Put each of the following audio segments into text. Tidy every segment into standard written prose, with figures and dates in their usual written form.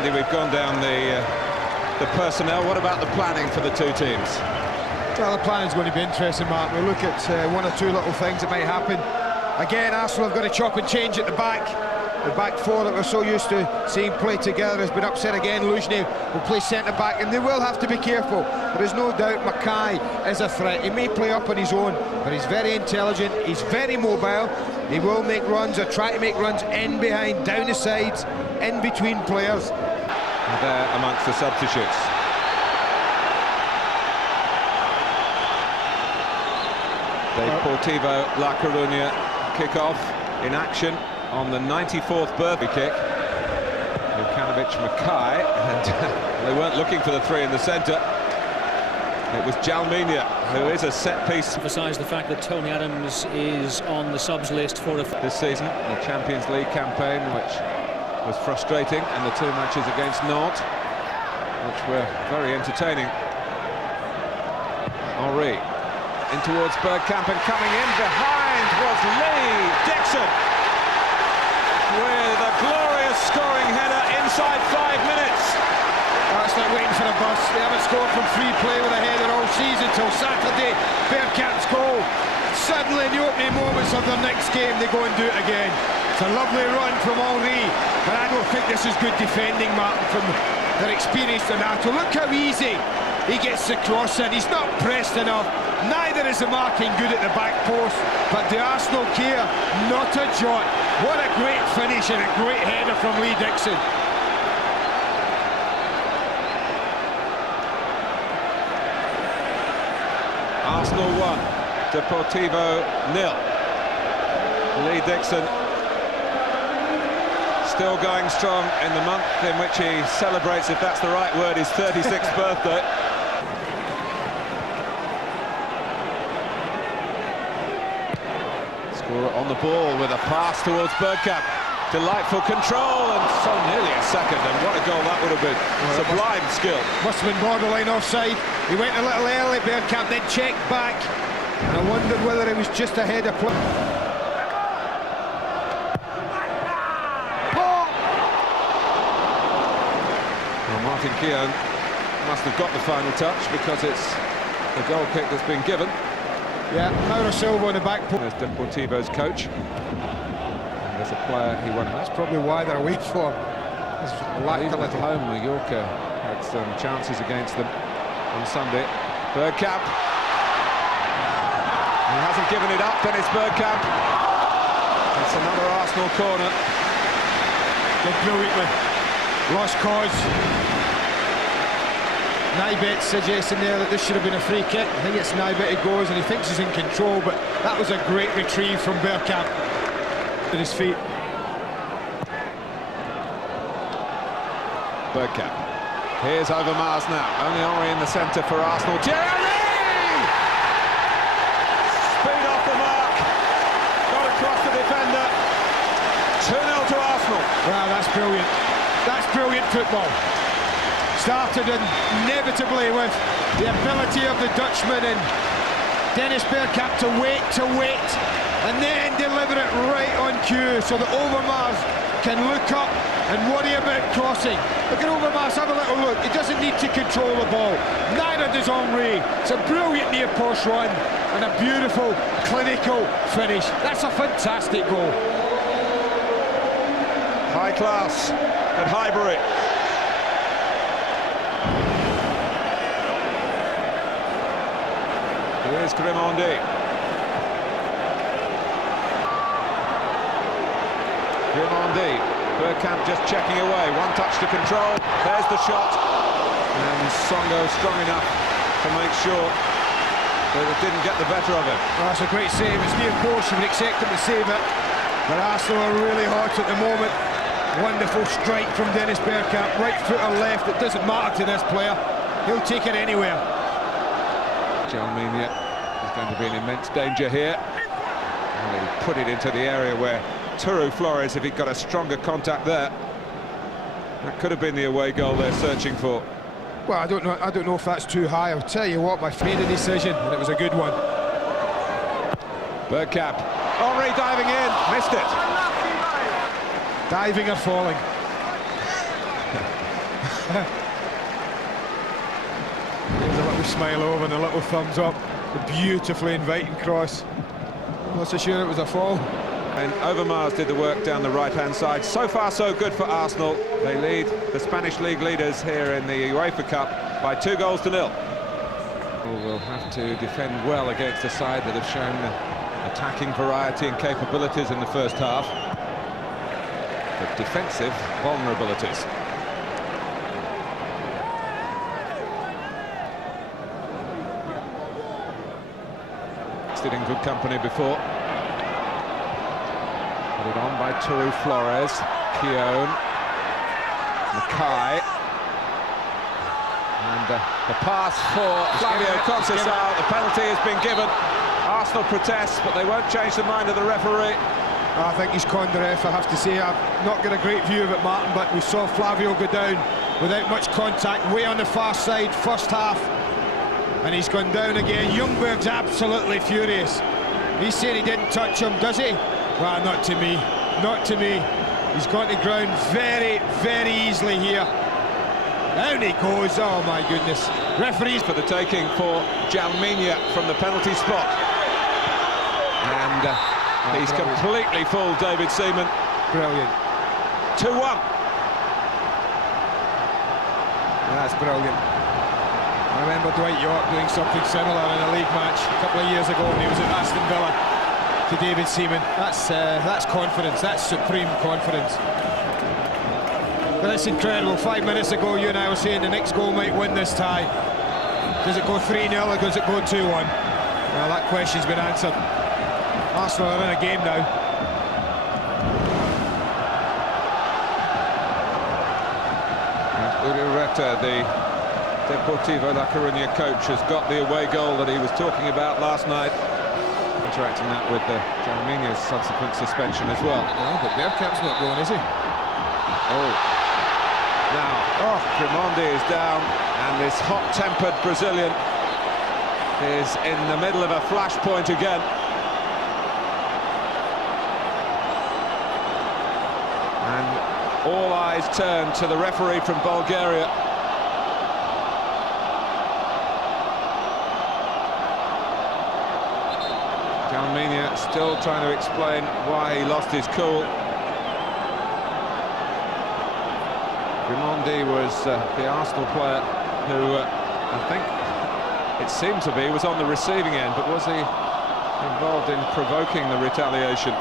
Andy, we've gone down the personnel. What about the planning for the two teams? Well, the planning is going to be interesting, Mark. We'll look at one or two little things that might happen. Again, Arsenal have got to chop and change at the back. The back four that we're so used to seeing play together has been upset again. Luzhny will play centre-back, and they will have to be careful. There is no doubt Mackay is a threat. He may play up on his own, but he's very intelligent, he's very mobile. He will make runs, or try to make runs in behind, down the sides, in between players. There amongst the substitutes. Deportivo La Coruna kick-off in action on the 94th birthday kick. Jukanovic, Mackay, and they weren't looking for the three in the centre. It was Jalminia, who is a set-piece. Emphasise the fact that Tony Adams is on the subs list for this season, the Champions League campaign, which was frustrating, and the two matches against Nantes, which were very entertaining. Henry in towards Bergkamp, and coming in behind was Lee Dixon with a glorious scoring header inside 5 minutes. That's like waiting for a bus. They haven't scored from free play with a header all season till Saturday. Bergkamp's goal. Suddenly in the opening moments of their next game they go and do it again. It's a lovely run from Henry, but I don't think this is good defending, Martin, from their experienced Donato. Look how easy he gets the cross in. He's not pressed enough. Neither is the marking good at the back post, but the Arsenal care not a jot. What a great finish and a great header from Lee Dixon. Arsenal 1, Deportivo 0. Lee Dixon still going strong in the month in which he celebrates, if that's the right word, his 36th birthday. Scorer on the ball with a pass towards Bergkamp. Delightful control, and so nearly a second, and what a goal that would have been. Well, sublime skill. Must have been borderline offside. He went a little early, Bergkamp, then checked back. And I wondered whether it was just ahead of play. Well, Martin Keown must have got the final touch, because it's the goal kick that's been given. Yeah, Mauro Silva on the back post. There's Deportivo's coach. There's a player he won. That's probably why they're away for. Even at home, Mallorca had some chances against them on Sunday. Bergkamp. He hasn't given it up, Dennis Bergkamp. It's another Arsenal corner. Did brilliantly. Lost cause. Nibet suggesting there that this should have been a free kick. I think it's Nibet who goes, and he thinks he's in control, but that was a great retrieve from Bergkamp. At his feet. Bergkamp. Here's Overmars now. Only Henry in the centre for Arsenal. Jeremy! Speed off the mark. Got across the defender. 2-0 to Arsenal. Wow, that's brilliant. That's brilliant football. Started inevitably with the ability of the Dutchman and Dennis Bergkamp to wait, and then deliver it right on cue so that Overmars can look up and worry about crossing. Look at Overmars, have a little look. He doesn't need to control the ball. Neither does Henry. It's a brilliant near post run and a beautiful clinical finish. That's a fantastic goal. High class at Highbury. Here's Grimandi. Grimandi. Bergkamp just checking away. One touch to control. There's the shot. And Songo strong enough to make sure that it didn't get the better of him. Well, that's a great save. It's near post. You would expect him to save it. But Arsenal are really hot at the moment. Wonderful strike from Dennis Bergkamp. Right foot or left, it doesn't matter to this player. He'll take it anywhere. Jalminia is going to be in immense danger here. And he put it into the area where Turu Flores, if he'd got a stronger contact there, that could have been the away goal they're searching for. Well, I don't know if that's too high. I'll tell you what, I made a decision, and it was a good one. Bergkamp. Henry diving in, missed it. Diving or falling. There's a little smile over and a little thumbs up. A beautifully inviting cross. I'm not so sure it was a fall. And Overmars did the work down the right-hand side. So far, so good for Arsenal. They lead the Spanish league leaders here in the UEFA Cup by 2-0. Will have to defend well against a side that have shown attacking variety and capabilities in the first half, but defensive vulnerabilities. Stood in good company before. Put it on by Turu Flores, Keown, Mackay, and the pass for Flavio Conceição. The penalty has been given. Arsenal protests, but they won't change the mind of the referee. I think he's conned the ref, I have to say. I've not got a great view of it, Martin, but we saw Flavio go down without much contact, way on the far side, first half. And he's gone down again. Ljungberg's absolutely furious. He's saying he didn't touch him, does he? Well, not to me. Not to me. He's gone to ground very, very easily here. Down he goes. Oh, my goodness. Referees for the taking for Jalminia from the penalty spot. And he's completely fooled David Seaman. Brilliant. 2-1. That's brilliant. I remember Dwight York doing something similar in a league match a couple of years ago when he was at Aston Villa to David Seaman. That's confidence, that's supreme confidence. But it's incredible. 5 minutes ago you and I were saying the next goal might win this tie. Does it go 3-0 or does it go 2-1? Well, that question's been answered. Arsenal are in a game now. Ureta, the Deportivo La Coruna coach, has got the away goal that he was talking about last night. Interacting that with Jalminia's subsequent suspension as well. No, but Bergkamp's not going, is he? Oh. Now, Grimondi is down, and this hot-tempered Brazilian is in the middle of a flashpoint again. And all eyes turn to the referee from Bulgaria. Jalminia still trying to explain why he lost his cool. Grimondi was the Arsenal player who I think it seemed to be was on the receiving end, but was he involved in provoking the retaliation?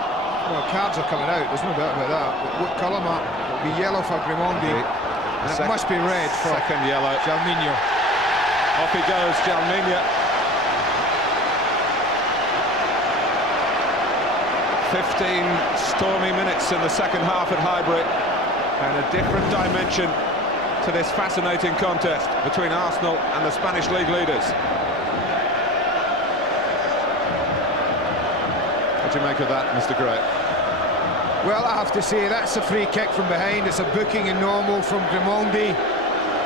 Well, cards are coming out, there's no doubt about that. But what colour, Mark? It'll be yellow for Grimondi, and it must be red for second yellow. Jalminia. Off he goes, Jalminia. 15 stormy minutes in the second half at Highbury, and a different dimension to this fascinating contest between Arsenal and the Spanish league leaders. What do you make of that, Mr. Gray? Well, I have to say, that's a free kick from behind. It's a booking in normal from Grimondi.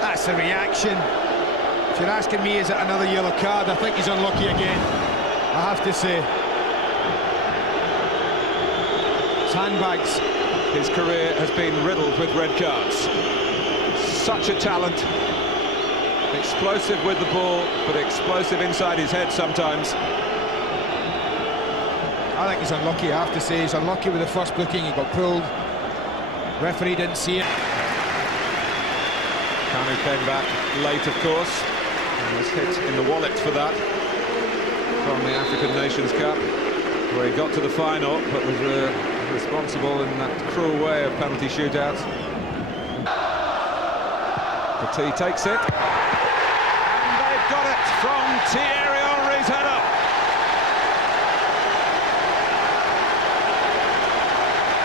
That's a reaction. If you're asking me, is it another yellow card? I think he's unlucky again, I have to say. Handbags. His career has been riddled with red cards. Such a talent. Explosive with the ball, but explosive inside his head sometimes. I think he's unlucky, I have to say. He's unlucky with the first booking. He got pulled. Referee didn't see it. Kanu came back late, of course, and was hit in the wallet for that from the African Nations Cup, where he got to the final, but was responsible in that cruel way of penalty shootouts. Petit takes it, and they've got it from Thierry Henry's header.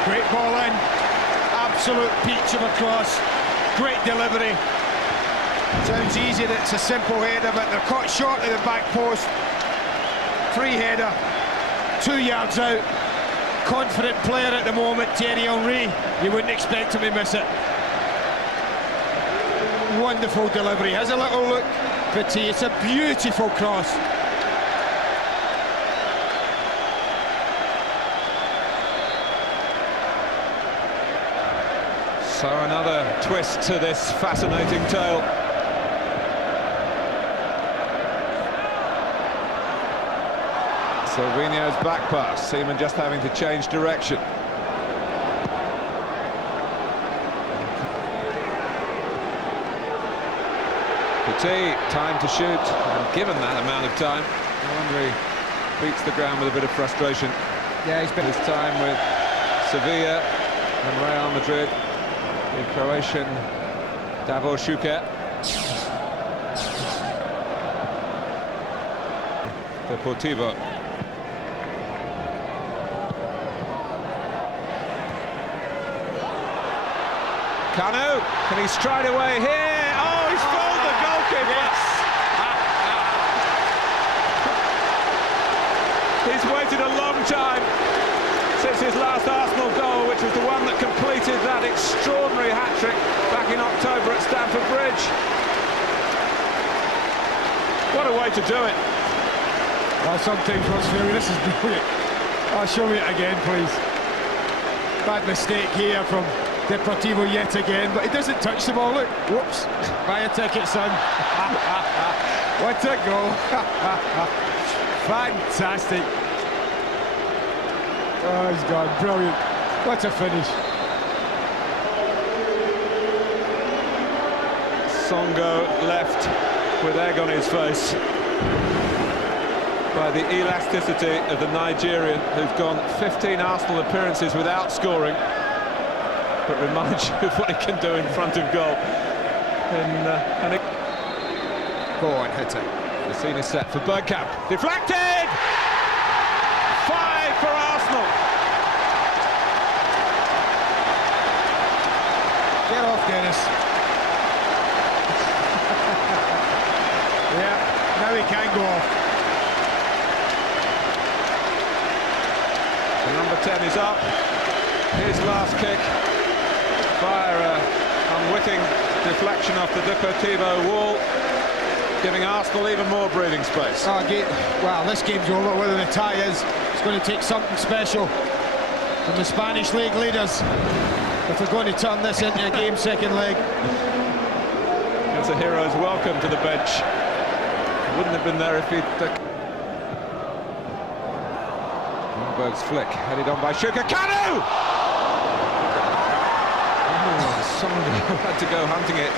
Great ball in, absolute peach of a cross, great delivery. Sounds easy that it's a simple header, but they're caught short of the back post. Free header, 2 yards out. Confident player at the moment, Thierry Henry. You wouldn't expect him to miss it. Wonderful delivery. Has a little look, Petit. It's a beautiful cross. So another twist to this fascinating tale. Silvinho's back pass, Seaman just having to change direction. Petit, time to shoot, and given that amount of time, no wonder he beats the ground with a bit of frustration. Yeah, he's been His time with Sevilla and Real Madrid, the Croatian Davor Šuker. Deportivo. Canu, can he stride away here? Oh, he's fooled the goalkeeper! Yes. He's waited a long time since his last Arsenal goal, which was the one that completed that extraordinary hat-trick back in October at Stamford Bridge. What a way to do it. Oh, sometimes what's failure. This is brilliant. Oh, show me it again, please. Bad mistake here from Deportivo yet again, but he doesn't touch the ball. Look, whoops. Buy a ticket, son. What a goal. Fantastic. Oh, he's gone. Brilliant. What a finish. Songo left with egg on his face by the elasticity of the Nigerian, who's gone 15 Arsenal appearances without scoring, but reminds you of what he can do in front of goal. Go on, hit it. The scene is set for Bergkamp. Deflected! 5 for Arsenal. Get off, Dennis. Yeah, now he can go off. The number 10 is up. His last kick via an unwitting deflection off the Deportivo wall, giving Arsenal even more breathing space. Oh, well, this game's over. Whether the tie is, it's going to take something special from the Spanish league leaders if they're going to turn this into a game second leg. That's a hero's welcome to the bench. Wouldn't have been there if he'd... Berg's flick, headed on by Šuker. Canu! Oh, Songo had to go hunting it,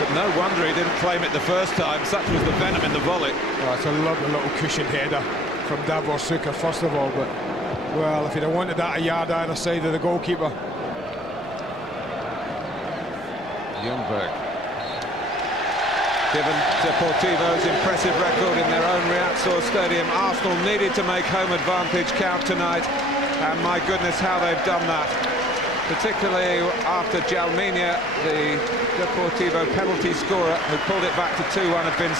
but no wonder he didn't claim it the first time. Such was the venom in the volley. Oh, it's a lovely little cushioned header from Davor Šuker, first of all, but, well, if he'd have wanted that a yard either side of the goalkeeper. Ljungberg. Given Deportivo's impressive record in their own Riazor Stadium, Arsenal needed to make home advantage count tonight, and my goodness, how they've done that. Particularly after Jalminia, the Deportivo penalty scorer, who pulled it back to 2-1, had been